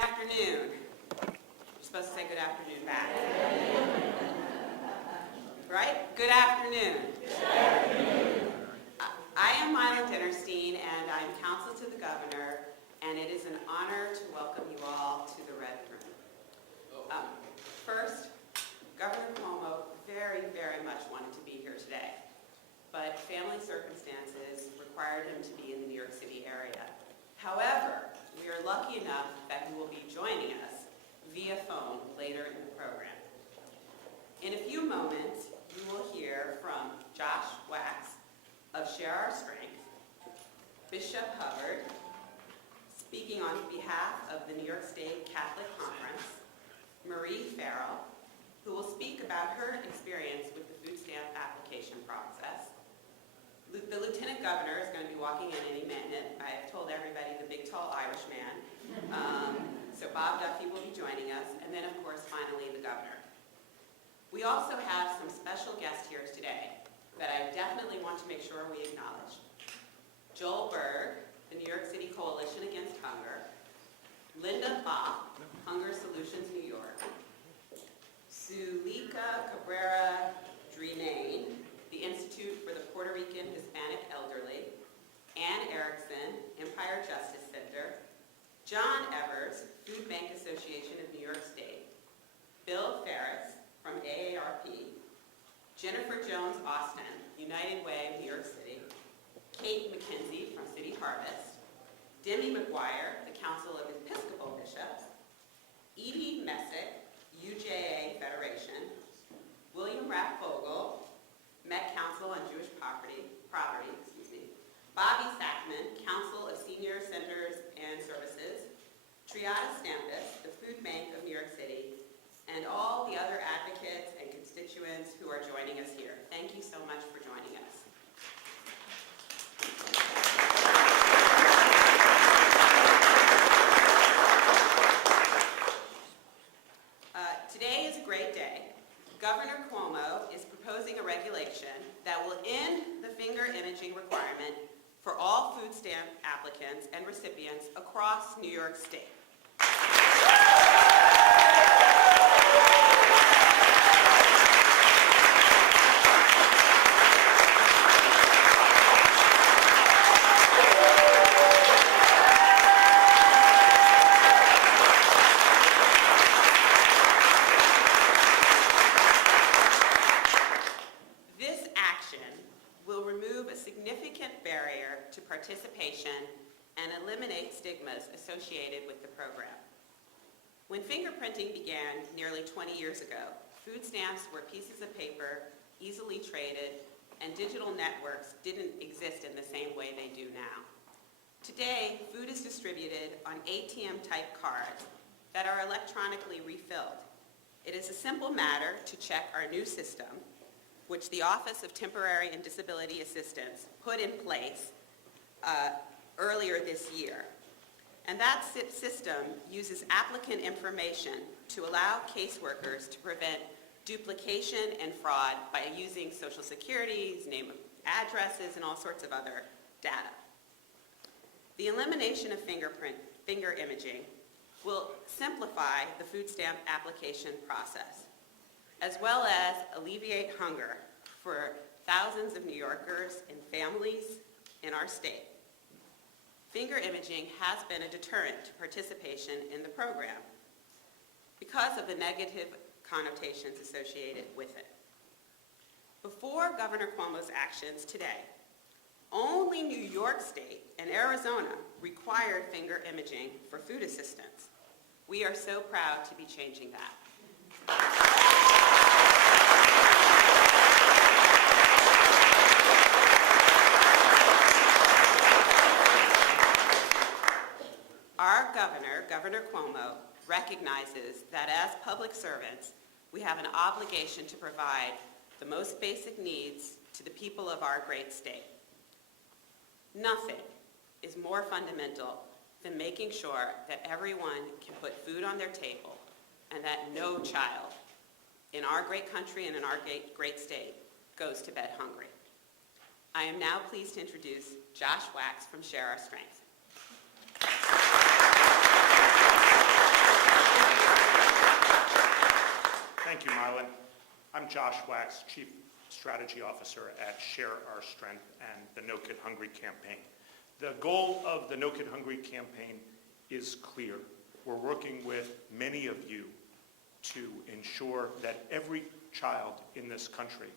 Afternoon. You're supposed to say good afternoon back. Right? Good afternoon. Good afternoon. I am Myla Dinnerstein, and I'm counsel to the governor, and it is an honor to welcome you all to the Red Room. First, Governor Cuomo very, very much wanted to be here today, but family circumstances required him to be in the New York City area. However, we are lucky enough that he will be joining us via phone later in the program. In a few moments, you will hear from Josh Wax of Share Our Strength, Bishop Hubbard, speaking on behalf of the New York State Catholic Conference, Marie Farrell, who will speak about her experience with the food stamp application process. The Lieutenant Governor is going to be walking in any minute. I have told everybody the big, tall Irish man. So Bob Duffy will be joining us. And then, of course, finally, the Governor. We also have some special guest hearers today that I definitely want to make sure we acknowledge. Joel Berg, the New York City Coalition Against Hunger. Linda Bach, Hunger Solutions New York. Zulika Cabrera Drenane, the Institute for the Puerto Rican Hispanic Elderly. Ann Erickson, Empire Justice Center. John Evers, Food Bank Association of New York State. Bill Ferris from AARP. Jennifer Jones Austin, United Way of New York City. Kate McKenzie from City Harvest. Demi McGuire, the Council of Episcopal Bishops. Edie Messick, UJA Federation. William Rapp-Fogel, Met Council on Jewish Property. Bobby Sackman, Council of Senior Centers and Services. Triada Stampis, the Food Bank of New York City, and all the other advocates and constituents who are joining us here. Thank you so much for joining us. Today is a great day. Governor Cuomo is proposing a regulation that will end the finger imaging requirement for all food stamp applicants and recipients across New York State. Participation and eliminate stigmas associated with the program. When fingerprinting began nearly 20 years ago, food stamps were pieces of paper, easily traded, and digital networks didn't exist in the same way they do now. Today, food is distributed on ATM-type cards that are electronically refilled. It is a simple matter to check our new system, which the Office of Temporary and Disability Assistance put in place earlier this year. And that system uses applicant information to allow caseworkers to prevent duplication and fraud by using Social Security's name, addresses, and all sorts of other data. The elimination of finger imaging will simplify the food stamp application process, as well as alleviate hunger for thousands of New Yorkers and families in our state. Finger imaging has been a deterrent to participation in the program because of the negative connotations associated with it. Before Governor Cuomo's actions today, only New York State and Arizona required finger imaging for food assistance. We are so proud to be changing that. Our governor, Governor Cuomo, recognizes that as public servants, we have an obligation to provide the most basic needs to the people of our great state. Nothing is more fundamental than making sure that everyone can put food on their table and that no child in our great country and in our great state goes to bed hungry. I am now pleased to introduce Josh Wax from Share Our Strength. Josh Wax, Chief Strategy Officer at Share Our Strength and the No Kid Hungry campaign. The goal of the No Kid Hungry campaign is clear. We're working with many of you to ensure that every child in this country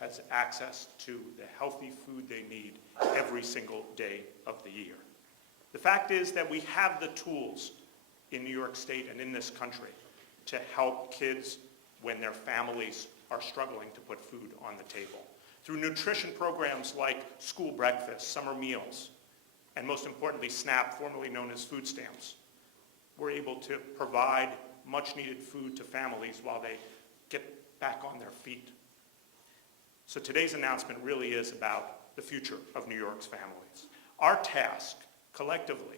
has access to the healthy food they need every single day of the year. The fact is that we have the tools in New York State and in this country to help kids when their families are struggling to put food on the table. Through nutrition programs like school breakfast, summer meals, and most importantly, SNAP, formerly known as food stamps, we're able to provide much needed food to families while they get back on their feet. So today's announcement really is about the future of New York's families. Our task, collectively,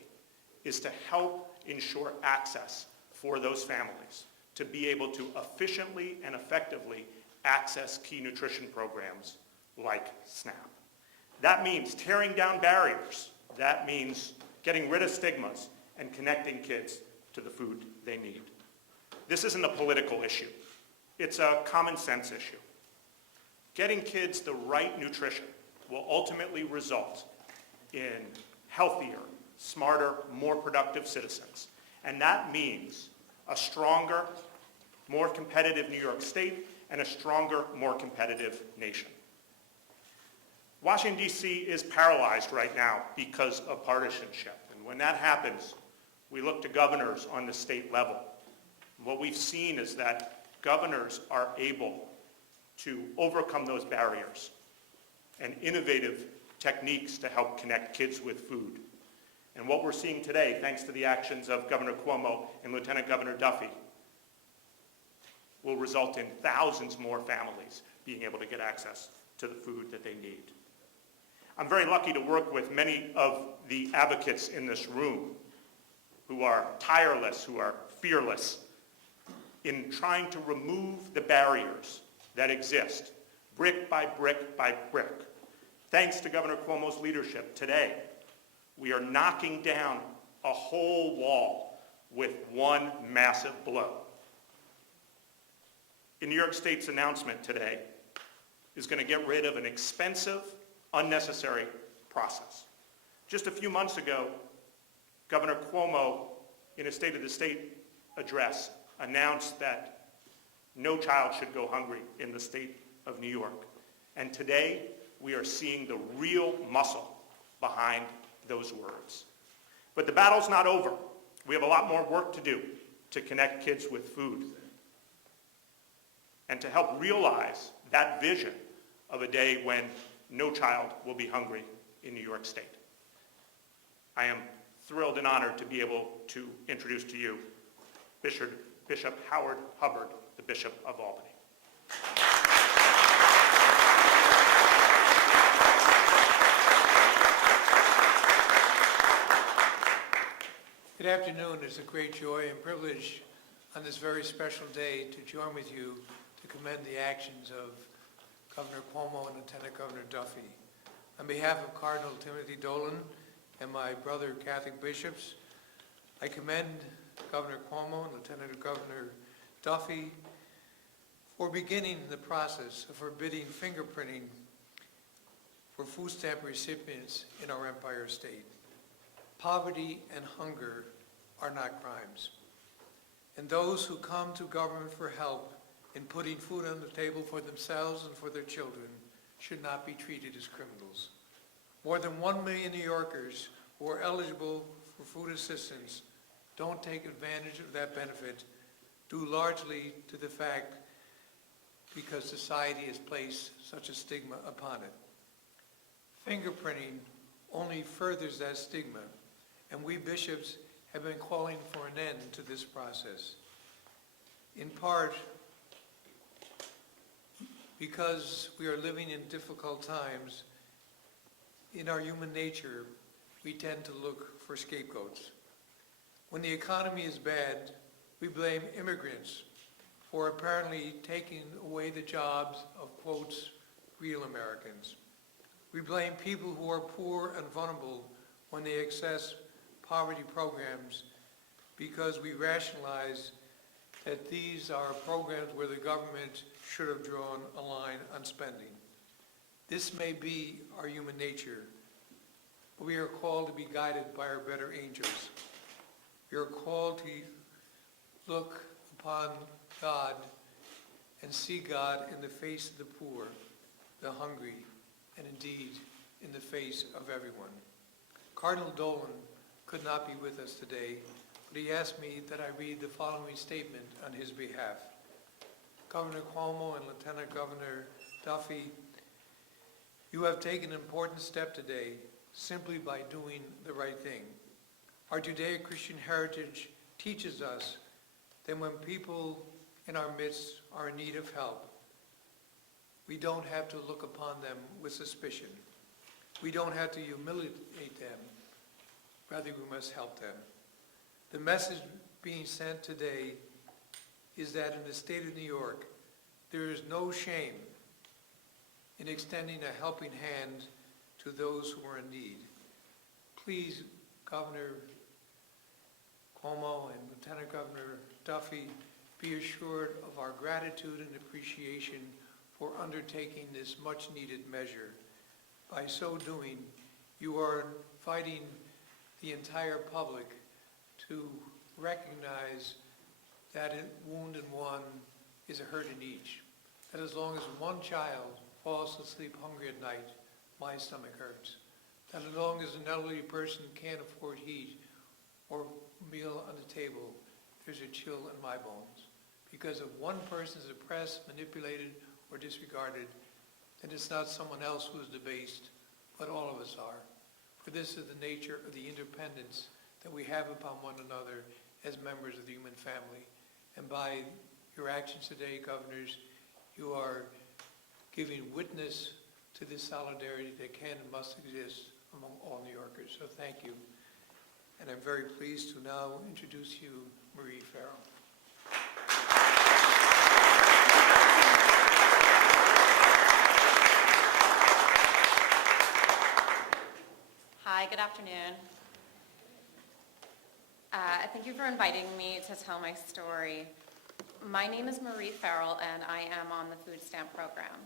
is to help ensure access for those families to be able to efficiently and effectively access key nutrition programs like SNAP. That means tearing down barriers. That means getting rid of stigmas and connecting kids to the food they need. This isn't a political issue. It's a common sense issue. Getting kids the right nutrition will ultimately result in healthier, smarter, more productive citizens. And that means a stronger, more competitive New York State and a stronger, more competitive nation. Washington, D.C. is paralyzed right now because of partisanship. And when that happens, we look to governors on the state level. What we've seen is that governors are able to overcome those barriers and innovative techniques to help connect kids with food. And what we're seeing today, thanks to the actions of Governor Cuomo and Lieutenant Governor Duffy, will result in thousands more families being able to get access to the food that they need. I'm very lucky to work with many of the advocates in this room who are tireless, who are fearless in trying to remove the barriers that exist, brick by brick by brick. Thanks to Governor Cuomo's leadership, today we are knocking down a whole wall with one massive blow. In New York State's announcement today is going to get rid of an expensive, unnecessary process. Just a few months ago, Governor Cuomo, in a State of the State address, announced that no child should go hungry in the state of New York. And today, we are seeing the real muscle behind those words. But the battle's not over. We have a lot more work to do to connect kids with food and to help realize that vision of a day when no child will be hungry in New York State. I am thrilled and honored to be able to introduce to you Bishop Howard Hubbard, the Bishop of Albany. Good afternoon. It's a great joy and privilege on this very special day to join with you to commend the actions of Governor Cuomo and Lieutenant Governor Duffy. On behalf of Cardinal Timothy Dolan and my brother Catholic bishops, I commend Governor Cuomo and Lieutenant Governor Duffy for beginning the process of forbidding fingerprinting for food stamp recipients in our Empire State. Poverty and hunger are not crimes. And those who come to government for help in putting food on the table for themselves and for their children should not be treated as criminals. More than 1 million New Yorkers who are eligible for food assistance don't take advantage of that benefit, due largely to the fact because society has placed such a stigma upon it. Fingerprinting only furthers that stigma, and we bishops have been calling for an end to this process. In part, because we are living in difficult times, in our human nature, we tend to look for scapegoats. When the economy is bad, we blame immigrants for apparently taking away the jobs of, quotes, real Americans. We blame people who are poor and vulnerable when they access poverty programs because we rationalize that these are programs where the government should have drawn a line on spending. This may be our human nature, but we are called to be guided by our better angels. We are called to look upon God and see God in the face of the poor, the hungry, and indeed in the face of everyone. Cardinal Dolan could not be with us today, but he asked me that I read the following statement on his behalf. Governor Cuomo and Lieutenant Governor Duffy, you have taken an important step today simply by doing the right thing. Our Judeo-Christian heritage teaches us that when people in our midst are in need of help, we don't have to look upon them with suspicion. We don't have to humiliate them. Rather, we must help them. The message being sent today is that in the state of New York, there is no shame in extending a helping hand to those who are in need. Please, Governor Cuomo and Lieutenant Governor Duffy, be assured of our gratitude and appreciation for undertaking this much-needed measure. By so doing, you are inviting the entire public to recognize that a wound in one is a hurt in each. That as long as one child falls asleep hungry at night, my stomach hurts. That as long as an elderly person can't afford heat or meal on the table, there's a chill in my bones. Because if one person is oppressed, manipulated, or disregarded, then it's not someone else who's debased, but all of us are. For this is the nature of the independence that we have upon one another as members of the human family. And by your actions today, governors, you are giving witness to this solidarity that can and must exist among all New Yorkers. So thank you. And I'm very pleased to now introduce you, Marie Farrell. Hi, good afternoon. Thank you for inviting me to tell my story. My name is Marie Farrell, and I am on the food stamp program.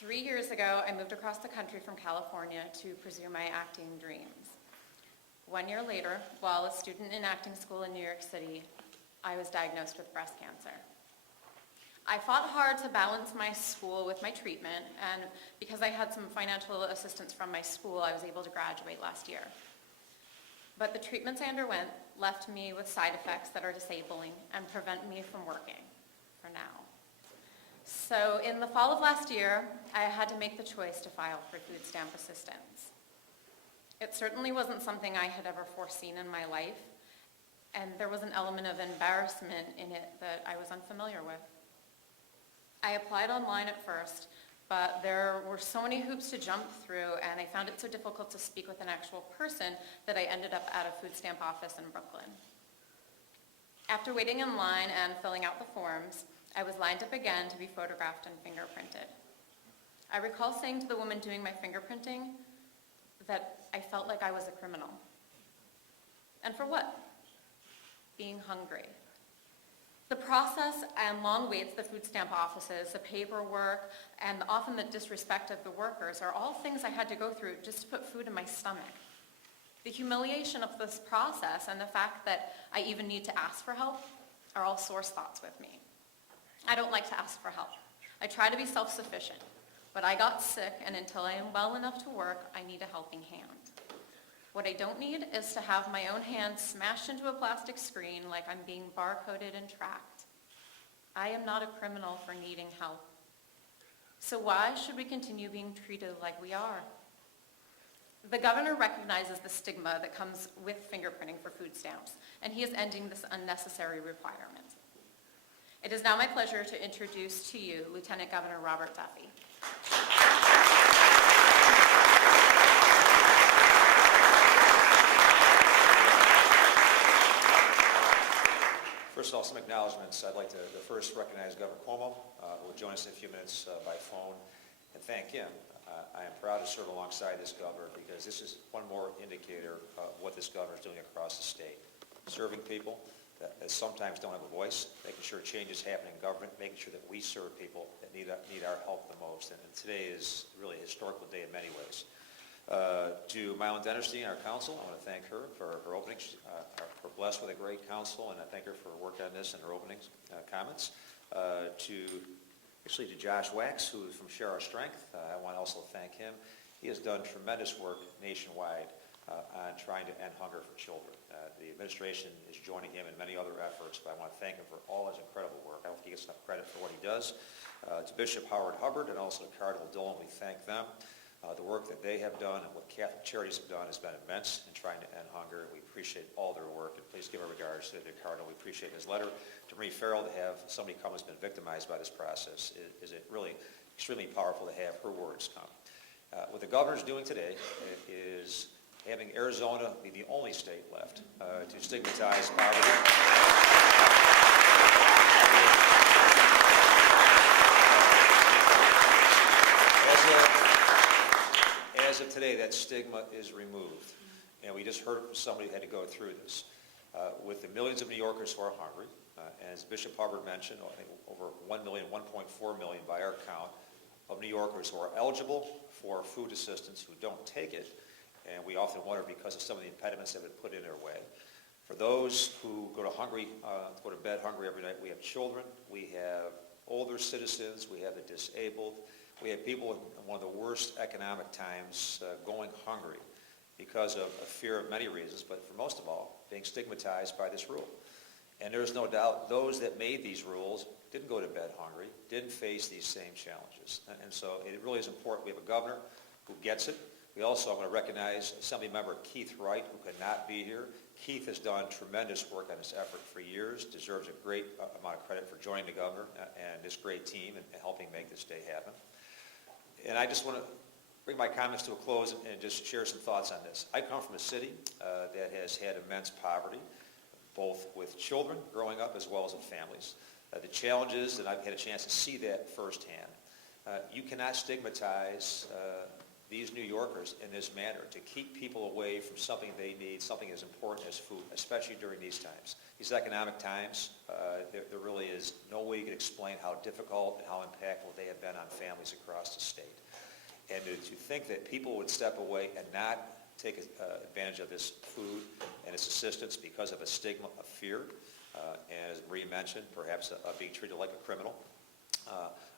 3 years ago, I moved across the country from California to pursue my acting dreams. 1 year later, while a student in acting school in New York City, I was diagnosed with breast cancer. I fought hard to balance my school with my treatment, and because I had some financial assistance from my school, I was able to graduate last year. But the treatments I underwent left me with side effects that are disabling and prevent me from working, for now. So in the fall of last year, I had to make the choice to file for food stamp assistance. It certainly wasn't something I had ever foreseen in my life, and there was an element of embarrassment in it that I was unfamiliar with. I applied online at first, but there were so many hoops to jump through, and I found it so difficult to speak with an actual person that I ended up at a food stamp office in Brooklyn. After waiting in line and filling out the forms, I was lined up again to be photographed and fingerprinted. I recall saying to the woman doing my fingerprinting that I felt like I was a criminal. And for what? Being hungry. The process and long waits at the food stamp offices, the paperwork, and often the disrespect of the workers are all things I had to go through just to put food in my stomach. The humiliation of this process and the fact that I even need to ask for help are all source thoughts with me. I don't like to ask for help. I try to be self-sufficient, but I got sick, and until I am well enough to work, I need a helping hand. What I don't need is to have my own hand smashed into a plastic screen like I'm being barcoded and tracked. I am not a criminal for needing help. So why should we continue being treated like we are? The governor recognizes the stigma that comes with fingerprinting for food stamps, and he is ending this unnecessary requirement. It is now my pleasure to introduce to you Lieutenant Governor Robert Duffy. First of all, some acknowledgments. I'd like to first recognize Governor Cuomo, who will join us in a few minutes by phone, and thank him. I am proud to serve alongside this governor because this is one more indicator of what this governor is doing across the state. Serving people, that sometimes don't have a voice, making sure change is happening in government, making sure that we serve people that need our help the most. And today is really a historical day in many ways. To Mylan Dennerstein, our counsel, I want to thank her for her openings. We're blessed with a great counsel, and I thank her for her work on this and her opening comments. To Josh Wax, who is from Share Our Strength, I want to also thank him. He has done tremendous work nationwide on trying to end hunger for children. The administration is joining him in many other efforts, but I want to thank him for all his incredible work. I don't think he gets enough credit for what he does. To Bishop Howard Hubbard and also to Cardinal Dolan, we thank them. The work that they have done and what Catholic Charities have done has been immense in trying to end hunger. We appreciate all their work, and please give our regards to the Cardinal. We appreciate his letter. To Marie Farrell, to have somebody come who's been victimized by this process is it really extremely powerful to have her words come. What the governor's doing today is having Arizona be the only state left to stigmatize poverty. As of today, that stigma is removed. And we just heard from somebody who had to go through this. With the millions of New Yorkers who are hungry, as Bishop Hubbard mentioned, I think over 1 million, 1.4 million by our count, of New Yorkers who are eligible for food assistance who don't take it. And we often wonder because of some of the impediments that have been put in their way. For those who go to bed hungry every night, we have children, we have older citizens, we have the disabled, we have people in one of the worst economic times going hungry because of a fear of many reasons, but for most of all, being stigmatized by this rule. And there's no doubt those that made these rules didn't go to bed hungry, didn't face these same challenges. And so it really is important. We have a governor who gets it. We also want to recognize Assembly Member Keith Wright, who could not be here. Keith has done tremendous work on this effort for years, deserves a great amount of credit for joining the governor and this great team and helping make this day happen. And I just want to bring my comments to a close and just share some thoughts on this. I come from a city that has had immense poverty, both with children growing up as well as in families. The challenges, and I've had a chance to see that firsthand. You cannot stigmatize these New Yorkers in this manner to keep people away from something they need, something as important as food, especially during these times. These economic times, there really is no way you can explain how difficult and how impactful they have been on families across the state. And to think that people would step away and not take advantage of this food and its assistance because of a stigma of fear, and as Marie mentioned, perhaps being treated like a criminal.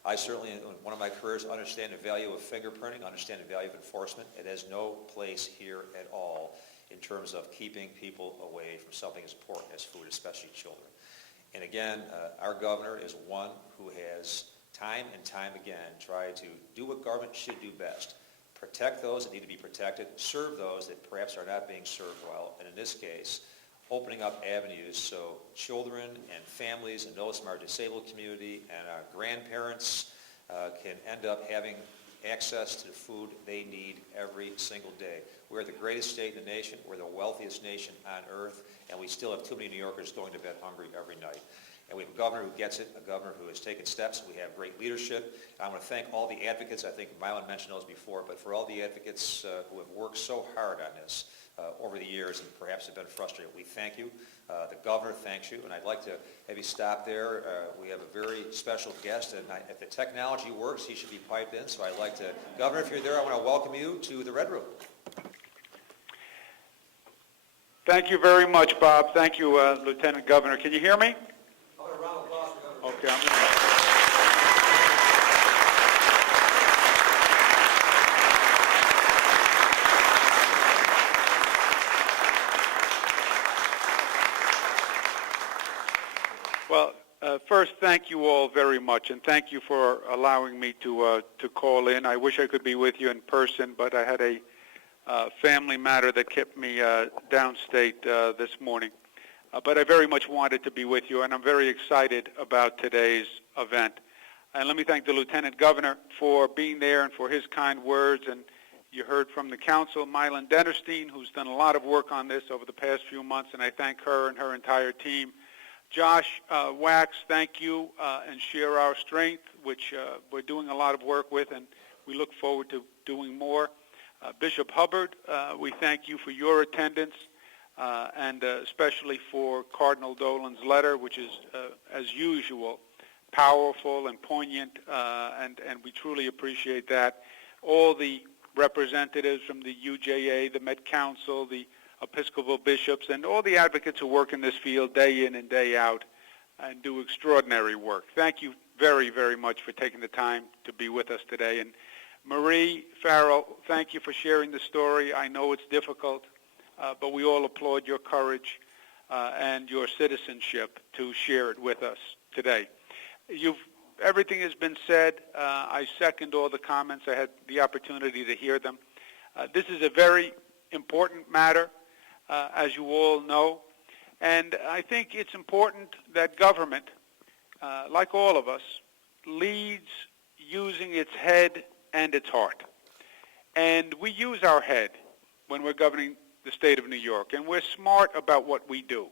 I certainly, in one of my careers, understand the value of fingerprinting, understand the value of enforcement. It has no place here at all in terms of keeping people away from something as important as food, especially children. And again, our governor is one who has time and time again tried to do what government should do best. Protect those that need to be protected, serve those that perhaps are not being served well, and in this case, opening up avenues so children and families and those from our disabled community and our grandparents can end up having access to the food they need every single day. We're the greatest state in the nation, we're the wealthiest nation on earth, and we still have too many New Yorkers going to bed hungry every night. And we have a governor who gets it, a governor who has taken steps. We have great leadership. I want to thank all the advocates. I think Mylan mentioned those before, but for all the advocates who have worked so hard on this over the years and perhaps have been frustrated, we thank you. The governor thanks you, and I'd like to have you stop there. We have a very special guest, and if the technology works, he should be piped in. So I'd like to, Governor, if you're there, I want to welcome you to the Red Room. Thank you very much, Bob. Thank you, Lieutenant Governor. Can you hear me? A round of applause for Governor. Okay, I'm going to... Well, first, thank you all very much, and thank you for allowing me to call in. I wish I could be with you in person, but I had a family matter that kept me downstate this morning. But I very much wanted to be with you, and I'm very excited about today's event. And let me thank the Lieutenant Governor for being there and for his kind words. And you heard from the Council, Mylan Dennerstein, who's done a lot of work on this over the past few months, and I thank her and her entire team. Josh Wax, thank you, and Share Our Strength, which we're doing a lot of work with, and we look forward to doing more. Bishop Hubbard, we thank you for your attendance. and especially for Cardinal Dolan's letter, which is, as usual, powerful and poignant, and we truly appreciate that. All the representatives from the UJA, the Met Council, the Episcopal bishops, and all the advocates who work in this field day in and day out and do extraordinary work. Thank you very, very much for taking the time to be with us today. And Marie, Farrell, thank you for sharing the story. I know it's difficult, but we all applaud your courage and your citizenship to share it with us today. Everything has been said. I second all the comments. I had the opportunity to hear them. This is a very important matter, as you all know, and I think it's important that government, like all of us, leads using its head and its heart. And we use our head when we're governing the state of New York, and we're smart about what we do.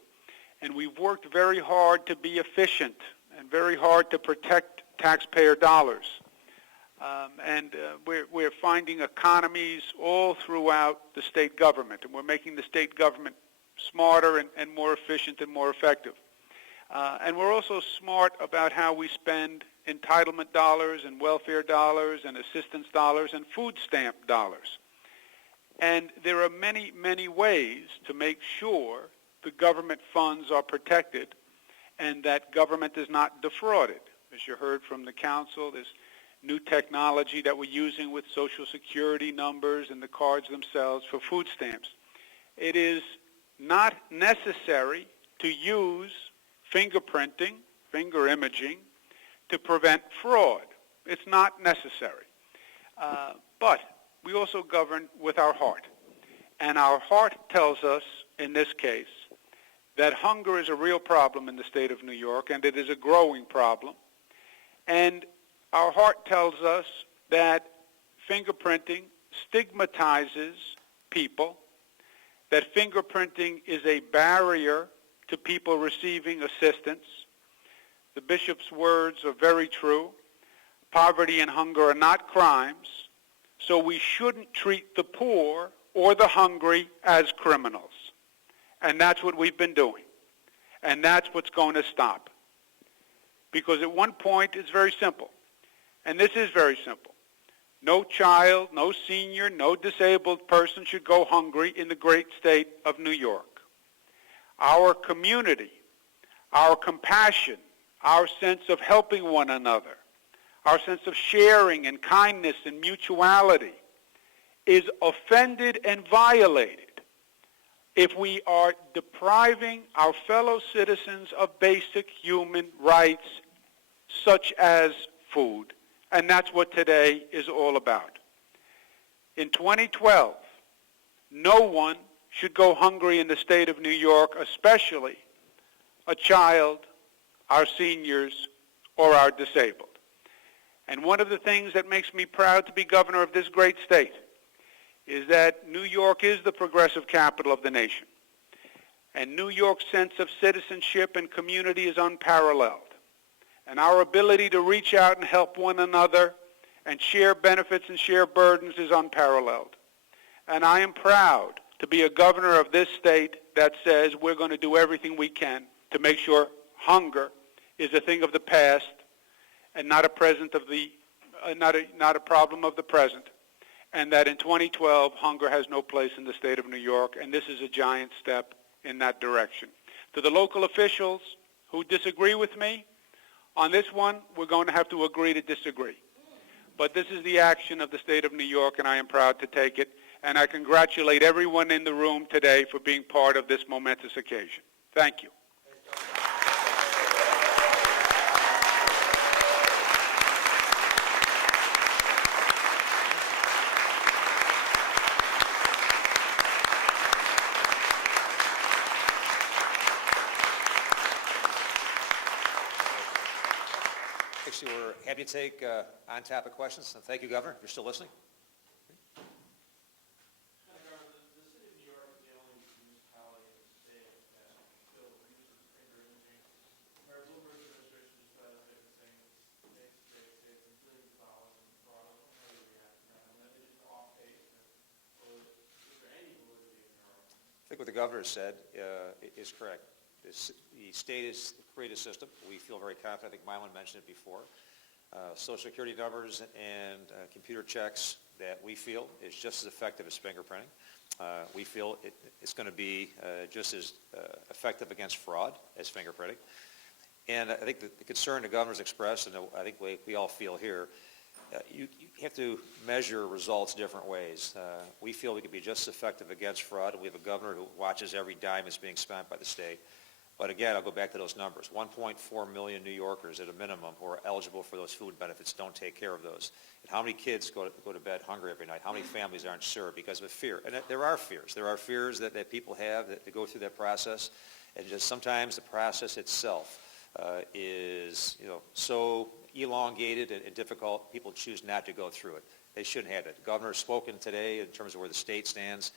And we've worked very hard to be efficient and very hard to protect taxpayer dollars. We're finding economies all throughout the state government, and we're making the state government smarter and more efficient and more effective. And we're also smart about how we spend entitlement dollars and welfare dollars and assistance dollars and food stamp dollars. And there are many, many ways to make sure the government funds are protected and that government is not defrauded. As you heard from the council, there's new technology that we're using with Social Security numbers and the cards themselves for food stamps. It is not necessary to use fingerprinting, finger imaging, to prevent fraud. It's not necessary. But we also govern with our heart. And our heart tells us, in this case, that hunger is a real problem in the state of New York, and it is a growing problem. And our heart tells us that fingerprinting stigmatizes people, that fingerprinting is a barrier to people receiving assistance. The bishop's words are very true. Poverty and hunger are not crimes, so we shouldn't treat the poor or the hungry as criminals. And that's what we've been doing. And that's what's going to stop. Because at one point, it's very simple. And this is very simple. No child, no senior, no disabled person should go hungry in the great state of New York. Our community, our compassion, our sense of helping one another, our sense of sharing and kindness and mutuality is offended and violated if we are depriving our fellow citizens of basic human rights such as food. And that's what today is all about. In 2012, no one should go hungry in the state of New York, especially a child, our seniors, or our disabled. And one of the things that makes me proud to be governor of this great state is that New York is the progressive capital of the nation. And New York's sense of citizenship and community is unparalleled. And our ability to reach out and help one another and share benefits and share burdens is unparalleled. And I am proud to be a governor of this state that says we're going to do everything we can to make sure hunger is a thing of the past and not a present of the not a problem of the present, and that in 2012 hunger has no place in the state of New York, and this is a giant step in that direction. To the local officials who disagree with me, on this one we're going to have to agree to disagree. But this is the action of the state of New York, and I am proud to take it, and I congratulate everyone in the room today for being part of this momentous occasion. Thank you. Actually, we're happy to take on-topic questions. And thank you, Governor, if you're still listening. think what the governor said is correct. The state has created a system. We feel very confident. I think Mylan mentioned it before. Social security numbers and computer checks that we feel is just as effective as fingerprinting. We feel it's going to be just as effective against fraud as fingerprinting. And I think the concern the governor's expressed, and I think we all feel here, you have to measure results different ways. We feel we can be just as effective against fraud, and we have a governor who watches every dime that's being spent by the state. But again, I'll go back to those numbers. 1.4 million New Yorkers at a minimum who are eligible for those food benefits don't take care of those. And how many kids go to bed hungry every night? How many families aren't served because of fear? And there are fears. There are fears that people have that go through that process. And just sometimes the process itself is so elongated and difficult, people choose not to go through it. They shouldn't have it. The governor has spoken today in terms of where the state stands.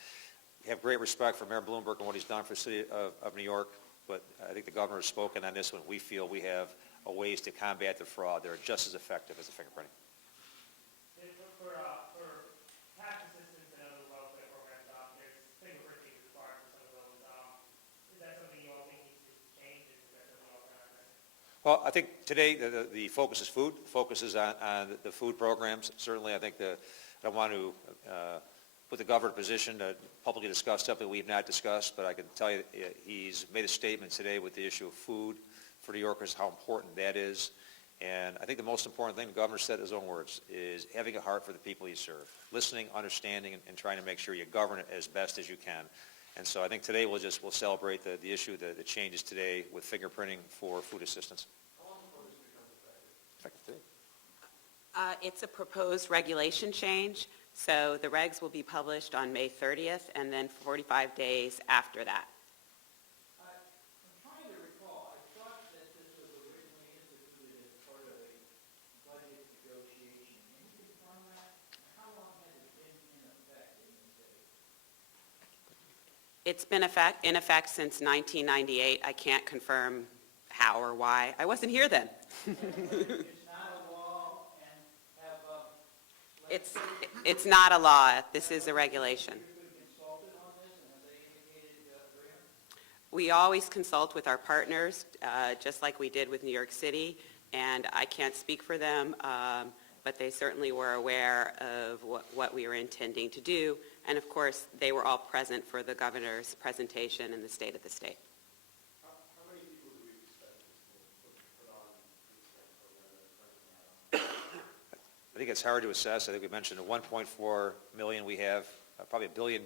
We have great respect for Mayor Bloomberg and what he's done for the city of New York. But I think the governor has spoken on this one. We feel we have ways to combat the fraud that are just as effective as the fingerprinting. For tax assistance and other welfare programs, there's fingerprinting required for some of those. Is that something you all think needs to change? Is that something you all can address? Well, I think today the focus is food. The focus is on the food programs. Certainly, I think I don't want to put the governor in a position to publicly discuss stuff that we've not discussed, but I can tell you he's made a statement today with the issue of food for New Yorkers, how important that is. And I think the most important thing, the governor said in his own words, is having a heart for the people you serve, listening, understanding, and trying to make sure you govern it as best as you can. And so I think today we'll celebrate the issue, the changes today with fingerprinting for food assistance. How long before this becomes effective? Effective today. It's a proposed regulation change, so the regs will be published on May 30th and then 45 days after that. I'm trying to recall, I thought that this was originally instituted as part of a budget negotiation. Can you confirm that? How long has it been in effect in the state? It's been in effect since 1998. I can't confirm how or why. I wasn't here then. It's not a law and have It's not a law. This is a regulation. consulted on this and have they indicated agreement? We always consult with our partners, just like we did with New York City, and I can't speak for them, but they certainly were aware of what we were intending to do, and of course, they were all present for the governor's presentation in the State of the State. How many people do we expect this to put on the state program that are currently not on? I think it's hard to assess. I think we mentioned the 1.4 million we have, probably $1 billion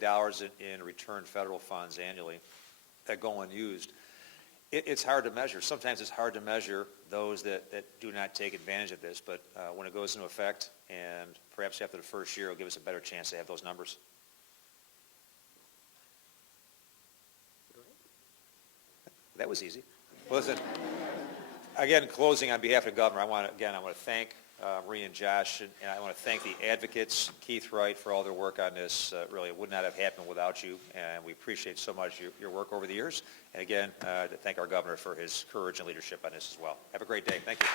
in returned federal funds annually that go unused. It's hard to measure. Sometimes it's hard to measure those that do not take advantage of this, but when it goes into effect, and perhaps after the first year, it'll give us a better chance to have those numbers. That was easy. Well, listen, again, closing on behalf of the governor, I want to thank Marie and Josh, and I want to thank the advocates, Keith Wright, for all their work on this. Really, it would not have happened without you, and we appreciate so much your work over the years. And again, to thank our governor for his courage and leadership on this as well. Have a great day. Thank you.